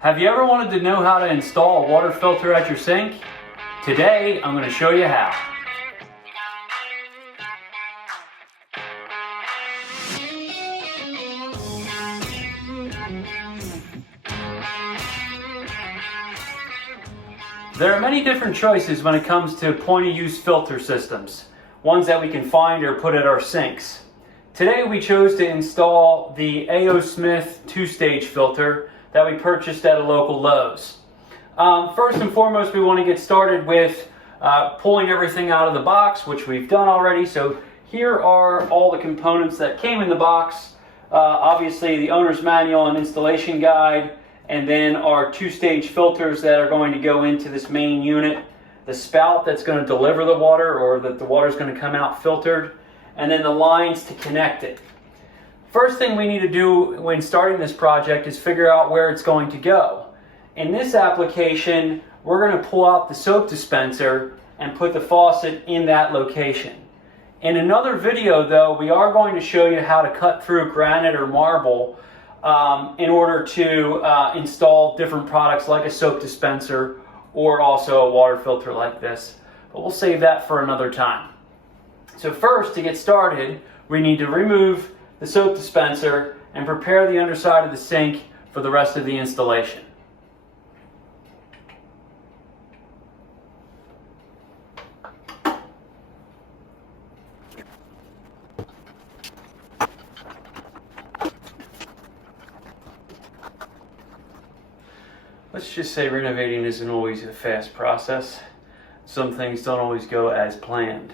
Have you ever wanted to know how to install a water filter at your sink? Today, I'm going to show you how. There are many different choices when it comes to point-of-use filter systems, ones that we can find or put at our sinks. Today we chose to install the A.O. Smith 2-stage filter that we purchased at a local Lowe's. First and foremost, we want to get started with pulling everything out of the box, which we've done already. So here are all the components that came in the box. Obviously the owner's manual and installation guide, and then our 2-stage filters that are going to go into this main unit, the spout that's going to deliver the water, or that the water is going to come out filtered, and then the lines to connect it. First thing we need to do when starting this project is figure out where it's going to go. In this application, we're going to pull out the soap dispenser and put the faucet in that location. In another video though, we are going to show you how to cut through granite or marble in order to install different products like a soap dispenser or also a water filter like this. But we'll save that for another time. So first, to get started, we need to remove the soap dispenser and prepare the underside of the sink for the rest of the installation. Let's just say renovating isn't always a fast process. Some things don't always go as planned.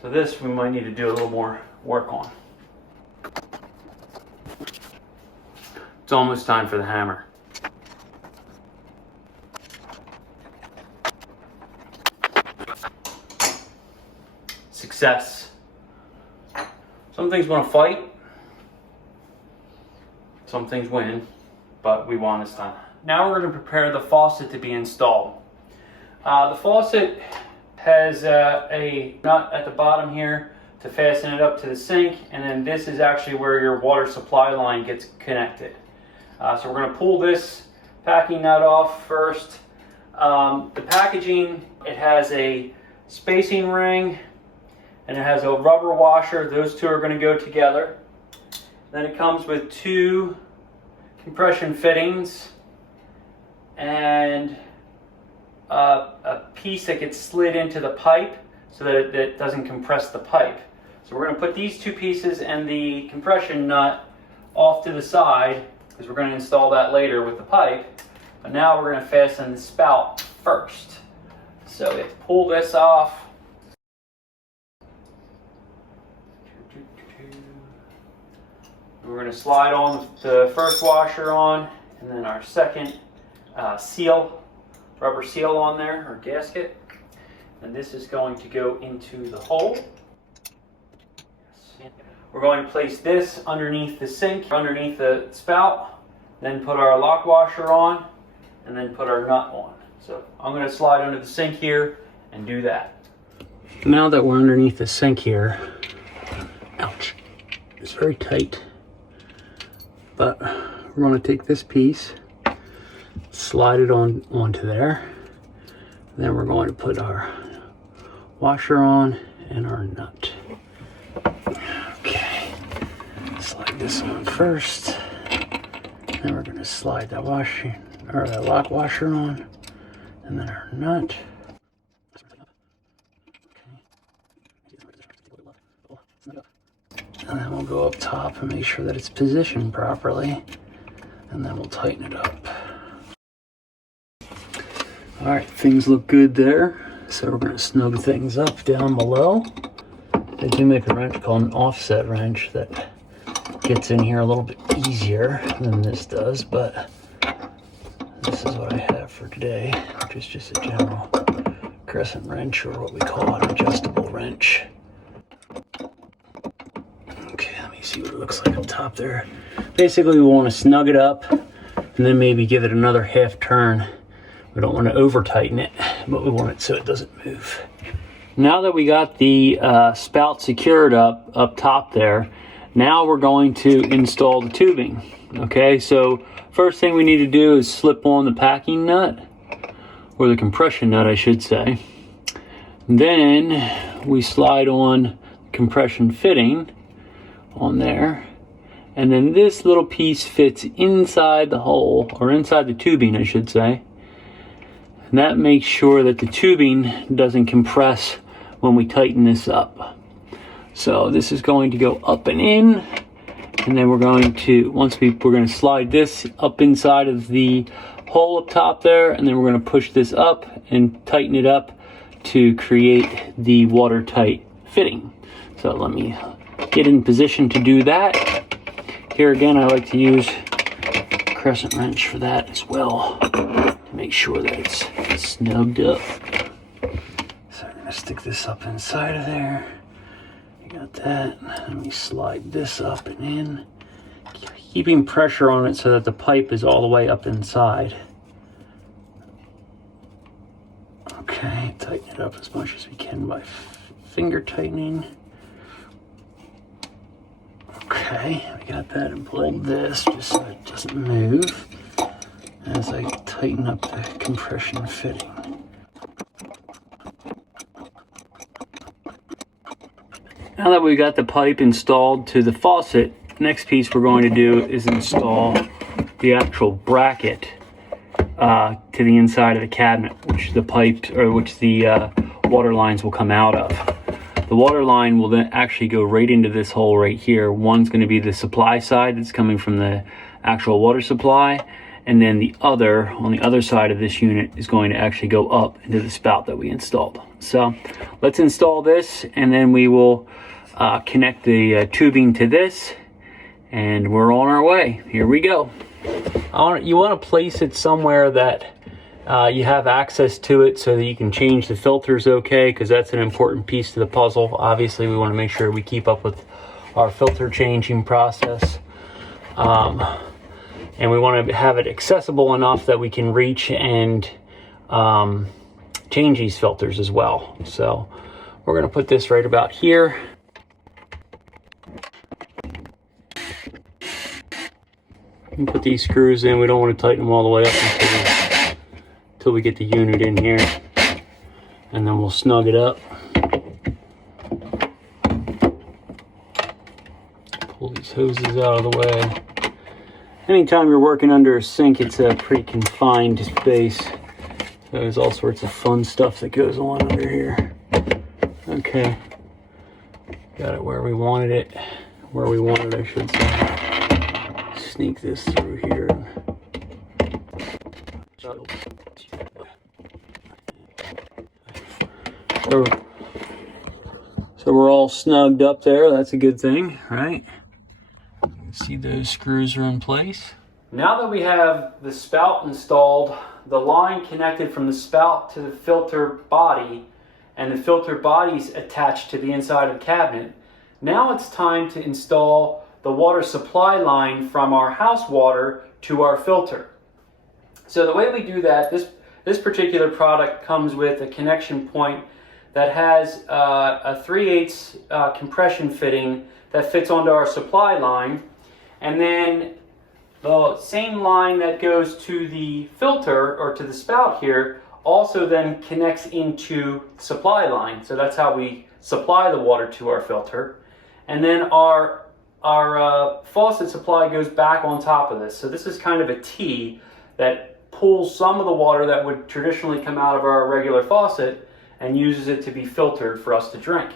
So this we might need to do a little more work on. It's almost time for the hammer. Success. Some things want to fight. Some things win, but we won this time. Now we're going to prepare the faucet to be installed. The faucet has a nut at the bottom here to fasten it up to the sink, and then this is actually where your water supply line gets connected. So we're going to pull this packing nut off first. The packaging, it has a spacing ring and it has a rubber washer. Those two are going to go together. Then it comes with 2 compression fittings and a piece that gets slid into the pipe so that it doesn't compress the pipe. So we're going to put these 2 pieces and the compression nut off to the side, because we're going to install that later with the pipe. But now we're going to fasten the spout first. So we have to pull this off. We're going to slide on the first washer on, and then our second rubber seal on there, or gasket. And this is going to go into the hole. We're going to place this underneath the sink, underneath the spout, then put our lock washer on, and then put our nut on. So I'm going to slide under the sink here and do that. Now that we're underneath the sink here, ouch, it's very tight. But we're going to take this piece, slide it onto there. Then we're going to put our washer on and our nut. Okay, slide this on first. Then we're going to slide that lock washer on, and then our nut. And then we'll go up top and make sure that it's positioned properly, and then we'll tighten it up. All right, things look good there. So we're going to snug things up down below. They do make a wrench called an offset wrench that gets in here a little bit easier than this does, but this is what I have for today, which is just a general crescent wrench, or what we call an adjustable wrench. Okay, let me see what it looks like up top there. Basically, we want to snug it up and then maybe give it another half turn. We don't want to over tighten it, but we want it so it doesn't move. Now that we got the spout secured up top there, Now we're going to install the tubing. Okay, so first thing we need to do is slip on the packing nut, or the compression nut I should say. Then we slide on the compression fitting on there, and then this little piece fits inside the hole, or inside the tubing I should say, and that makes sure that the tubing doesn't compress when we tighten this up. So this is going to go up and in, and then we're going to, we're going to slide this up inside of the hole up top there, and then we're going to push this up and tighten it up to create the watertight fitting. So let me get in position to do that. Here again, I like to use a crescent wrench for that as well, to make sure that it's snugged up. So I'm going to stick this up inside of there. You got that. Let me slide this up and in, keeping pressure on it so that the pipe is all the way up inside. Okay, tighten it up as much as we can by finger tightening. Okay, we got that, and hold this just so it doesn't move as I tighten up the compression fitting. Now that we've got the pipe installed to the faucet, the next piece we're going to do is install the actual bracket to the inside of the cabinet, which the pipe, or which the water lines will come out of. The water line will then actually go right into this hole right here. One's going to be the supply side that's coming from the actual water supply, and then the other, on the other side of this unit, is going to actually go up into the spout that we installed. So let's install this, and then we will connect the tubing to this, and we're on our way. Here we go. You want to place it somewhere that you have access to it so that you can change the filters okay, because that's an important piece to the puzzle. Obviously we want to make sure we keep up with our filter changing process, and we want to have it accessible enough that we can reach and change these filters as well. So we're going to put this right about here. And put these screws in. We don't want to tighten them all the way up until we get the unit in here, and then we'll snug it up. Pull these hoses out of the way. Anytime you're working under a sink, it's a pretty confined space. So there's all sorts of fun stuff that goes on under here. Okay, got it where we wanted it. Where we wanted, I should say. Sneak this through here. So we're all snugged up there. That's a good thing, right? See, those screws are in place. Now that we have the spout installed, the line connected from the spout to the filter body, and the filter body's attached to the inside of the cabinet, now it's time to install the water supply line from our house water to our filter. So the way we do that, this particular product comes with a connection point that has a 3/8 compression fitting that fits onto our supply line, and then the same line that goes to the filter, or to the spout here, also then connects into the supply line. So that's how we supply the water to our filter. And then our faucet supply goes back on top of this. So this is kind of a T that pulls some of the water that would traditionally come out of our regular faucet and uses it to be filtered for us to drink.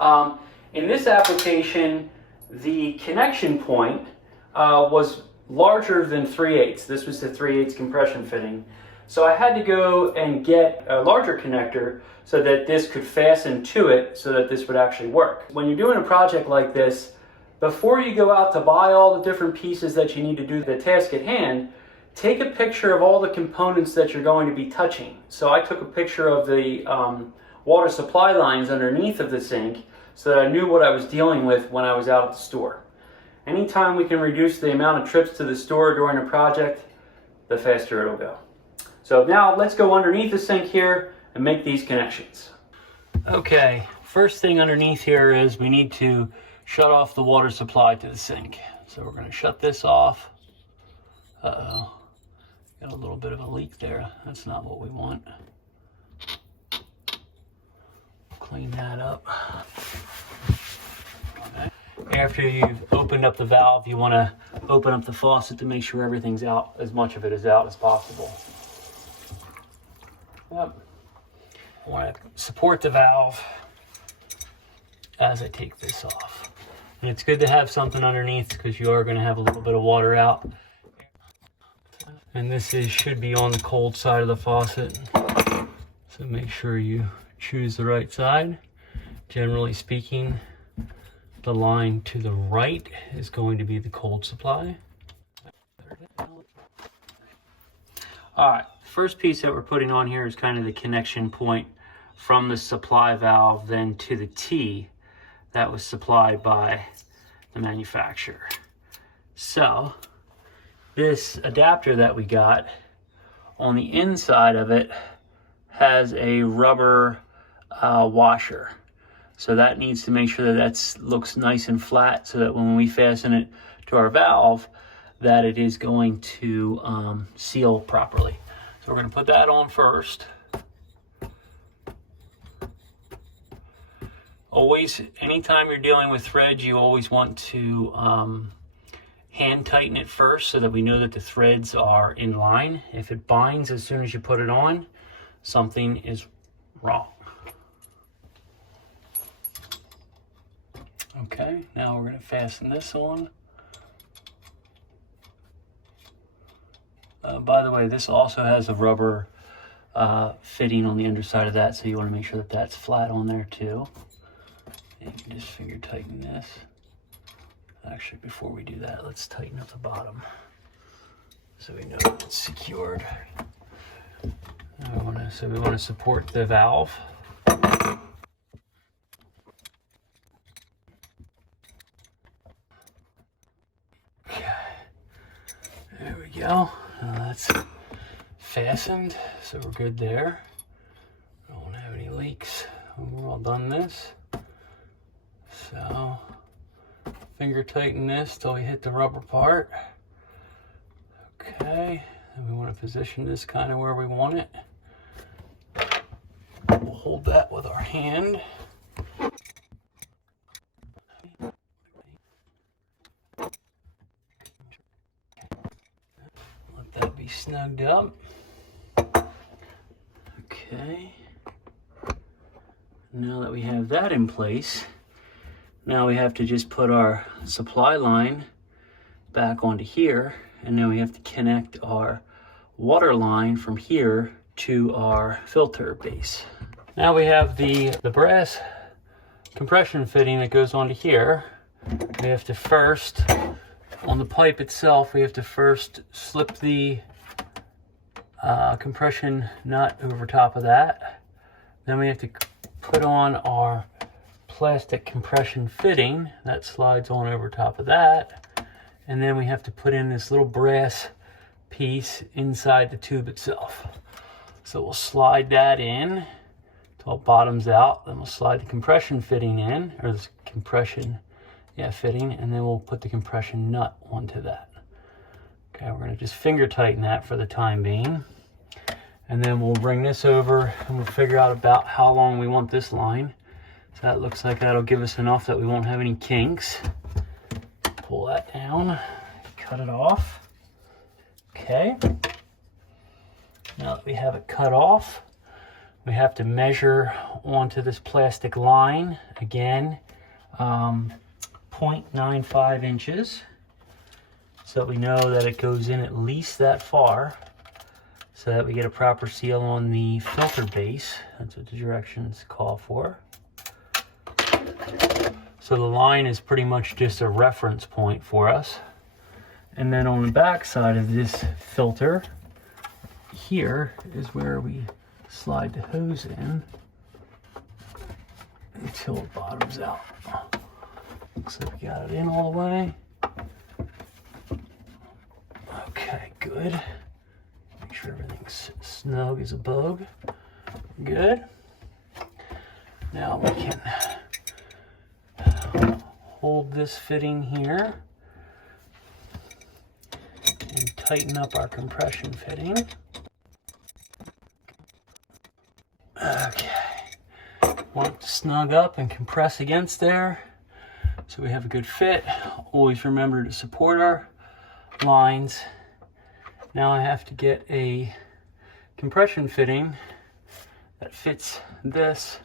In this application, the connection point was larger than 3/8. This was the 3/8 compression fitting. So I had to go and get a larger connector so that this could fasten to it, so that this would actually work. When you're doing a project like this, before you go out to buy all the different pieces that you need to do the task at hand, take a picture of all the components that you're going to be touching. So I took a picture of the water supply lines underneath of the sink so that I knew what I was dealing with when I was out at the store. Anytime we can reduce the amount of trips to the store during a project, the faster it'll go. So now let's go underneath the sink here and make these connections. Okay, first thing underneath here is we need to shut off the water supply to the sink. So we're going to shut this off. Uh-oh, got a little bit of a leak there. That's not what we want. Clean that up. Okay. After you've opened up the valve, you want to open up the faucet to make sure everything's out, as much of it is out as possible. Yep. I want to support the valve as I take this off. And it's good to have something underneath because you are going to have a little bit of water out. And this should be on the cold side of the faucet. So make sure you choose the right side. Generally speaking, the line to the right is going to be the cold supply. All right, first piece that we're putting on here is kind of the connection point from the supply valve then to the T that was supplied by the manufacturer. So this adapter that we got, on the inside of it has a rubber washer. So that needs to make sure that that looks nice and flat so that when we fasten it to our valve, that it is going to seal properly. So we're going to put that on first. Always, anytime you're dealing with threads, you always want to hand tighten it first so that we know that the threads are in line. If it binds as soon as you put it on, something is wrong. Okay, now we're going to fasten this on. By the way, this also has a rubber fitting on the underside of that, so you want to make sure that that's flat on there too. And you can just finger tighten this. Actually, before we do that, let's tighten up the bottom so we know it's secured. So we want to support the valve. Okay, there we go. Now that's fastened, so we're good there. I don't have any leaks. We're all done this. So finger tighten this till we hit the rubber part. Okay, and we want to position this kind of where we want it. We'll hold that with our hand. Let that be snugged up. Okay. Now that we have that in place, now we have to just put our supply line back onto here, and then we have to connect our water line from here to our filter base. Now we have the brass compression fitting that goes onto here. We have to first, on the pipe itself, we have to first slip the compression nut over top of that. Then we have to put on our plastic compression fitting that slides on over top of that, and then we have to put in this little brass piece inside the tube itself. So we'll slide that in till it bottoms out, then we'll slide the compression fitting in, or this compression fitting, and then we'll put the compression nut onto that. Okay, we're going to just finger tighten that for the time being, and then we'll bring this over and we'll figure out about how long we want this line. So that looks like that'll give us enough that we won't have any kinks. Pull that down, cut it off. Okay. Now that we have it cut off, we have to measure onto this plastic line, again, 0.95 inches, so that we know that it goes in at least that far, so that we get a proper seal on the filter base. That's what the directions call for. So the line is pretty much just a reference point for us. And then on the back side of this filter, here is where we slide the hose in until it bottoms out. Looks like we got it in all the way. Okay, good. Make sure everything's snug as a bug. Good. Now we can hold this fitting here and tighten up our compression fitting. Okay, want it to snug up and compress against there so we have a good fit. Always remember to support our lines. Now I have to get a compression fitting that fits this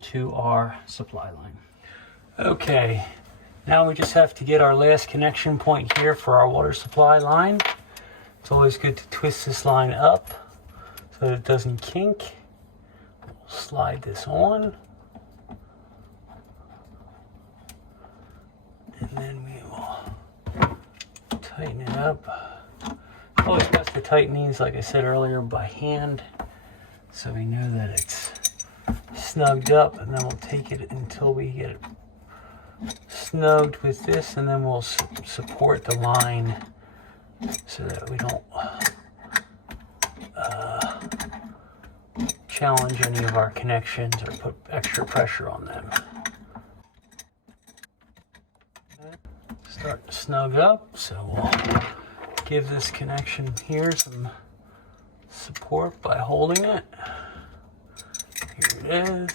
to our supply line. Okay, now we just have to get our last connection point here for our water supply line. It's always good to twist this line up so that it doesn't kink. We'll slide this on. And then we will tighten it up. Always best to tighten these, like I said earlier, by hand, so we know that it's snugged up, and then we'll take it until we get it snugged with this, and then we'll support the line so that we don't challenge any of our connections or put extra pressure on them. Start to snug up, so we'll give this connection here some support by holding it. Here it is.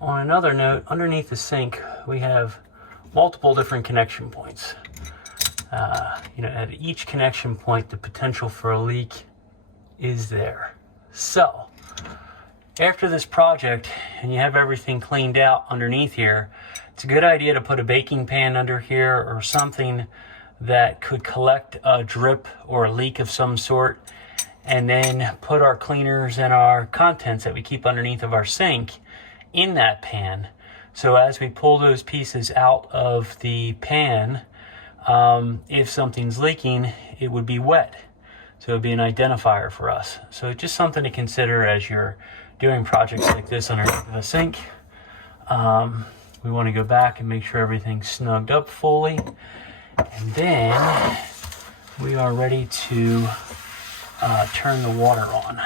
On another note, underneath the sink, we have multiple different connection points. At each connection point, the potential for a leak is there. So, after this project, and you have everything cleaned out underneath here, it's a good idea to put a baking pan under here or something that could collect a drip or a leak of some sort, and then put our cleaners and our contents that we keep underneath of our sink in that pan. So as we pull those pieces out of the pan, if something's leaking, it would be wet. So it would be an identifier for us. So just something to consider as you're doing projects like this underneath the sink. We want to go back and make sure everything's snugged up fully. And then we are ready to turn the water on.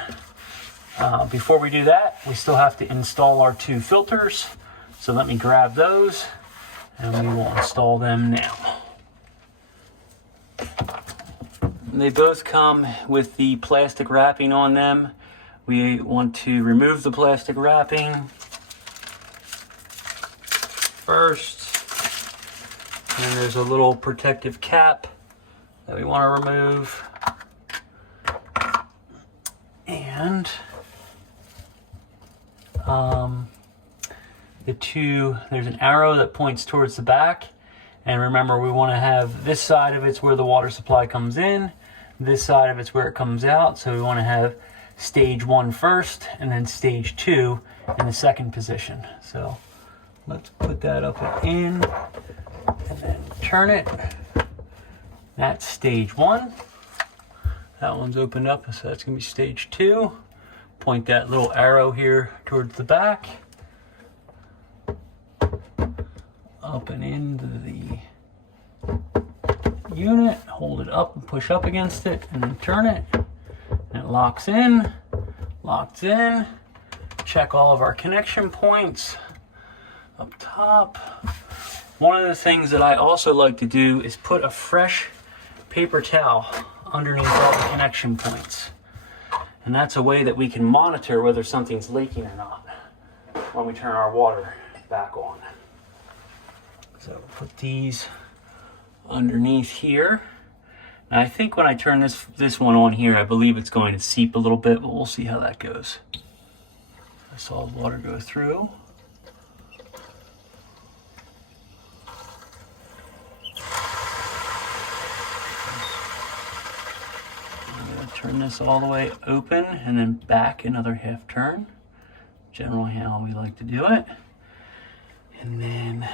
Before we do that, we still have to install our 2 filters. So let me grab those and we will install them now. They both come with the plastic wrapping on them. We want to remove the plastic wrapping first. And there's a little protective cap that we want to remove. And there's an arrow that points towards the back. And remember, we want to have this side of it's where the water supply comes in. This side of it's where it comes out. So we want to have stage 1 first and then stage 2 in the second position. So let's put that up and in and then turn it. That's stage 1. That one's opened up, so that's going to be stage 2. Point that little arrow here towards the back. Up and into the unit, hold it up and push up against it, and then turn it, and it locks in, locked in. Check all of our connection points up top. One of the things that I also like to do is put a fresh paper towel underneath all the connection points, and that's a way that we can monitor whether something's leaking or not when we turn our water back on. So put these underneath here. Now I think when I turn this one on here, I believe it's going to seep a little bit, but we'll see how that goes. I saw the water go through. I'm going to turn this all the way open and then back another half turn. Generally how we like to do it. And then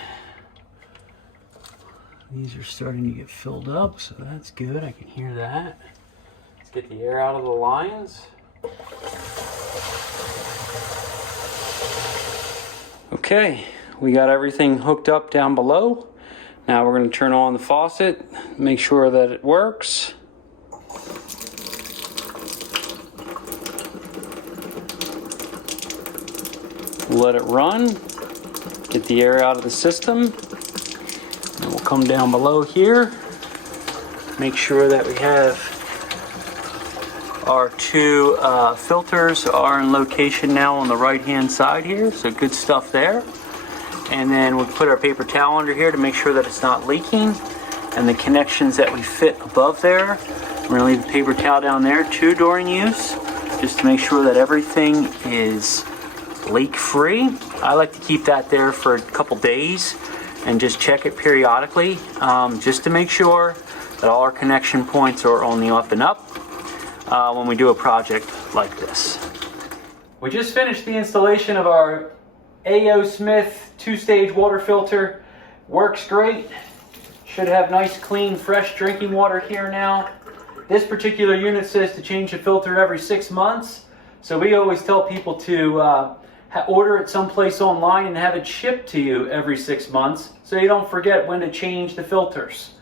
these are starting to get filled up, so that's good. I can hear that. Let's get the air out of the lines. Okay, we got everything hooked up down below. Now we're going to turn on the faucet, make sure that it works. We'll let it run, get the air out of the system, and we'll come down below here, make sure that we have our two filters are in location now on the right hand side here, so good stuff there. And then we'll put our paper towel under here to make sure that it's not leaking, and the connections that we fit above there. We're going to leave the paper towel down there too during use, just to make sure that everything is leak free. I like to keep that there for a couple days and just check it periodically, just to make sure that all our connection points are on the up and up when we do a project like this. We just finished the installation of our A.O. Smith 2-stage water filter. Works great. Should have nice, clean, fresh drinking water here now. This particular unit says to change the filter every 6 months. So we always tell people to order it someplace online and have it shipped to you every 6 months so you don't forget when to change the filters.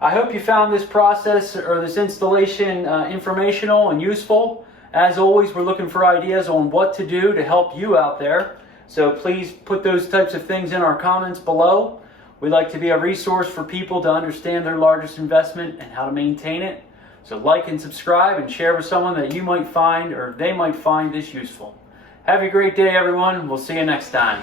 I hope you found this process or this installation informational and useful. As always, we're looking for ideas on what to do to help you out there. So please put those types of things in our comments below. We like to be a resource for people to understand their largest investment and how to maintain it. So like and subscribe and share with someone that you might find or they might find this useful. Have a great day, everyone. We'll see you next time.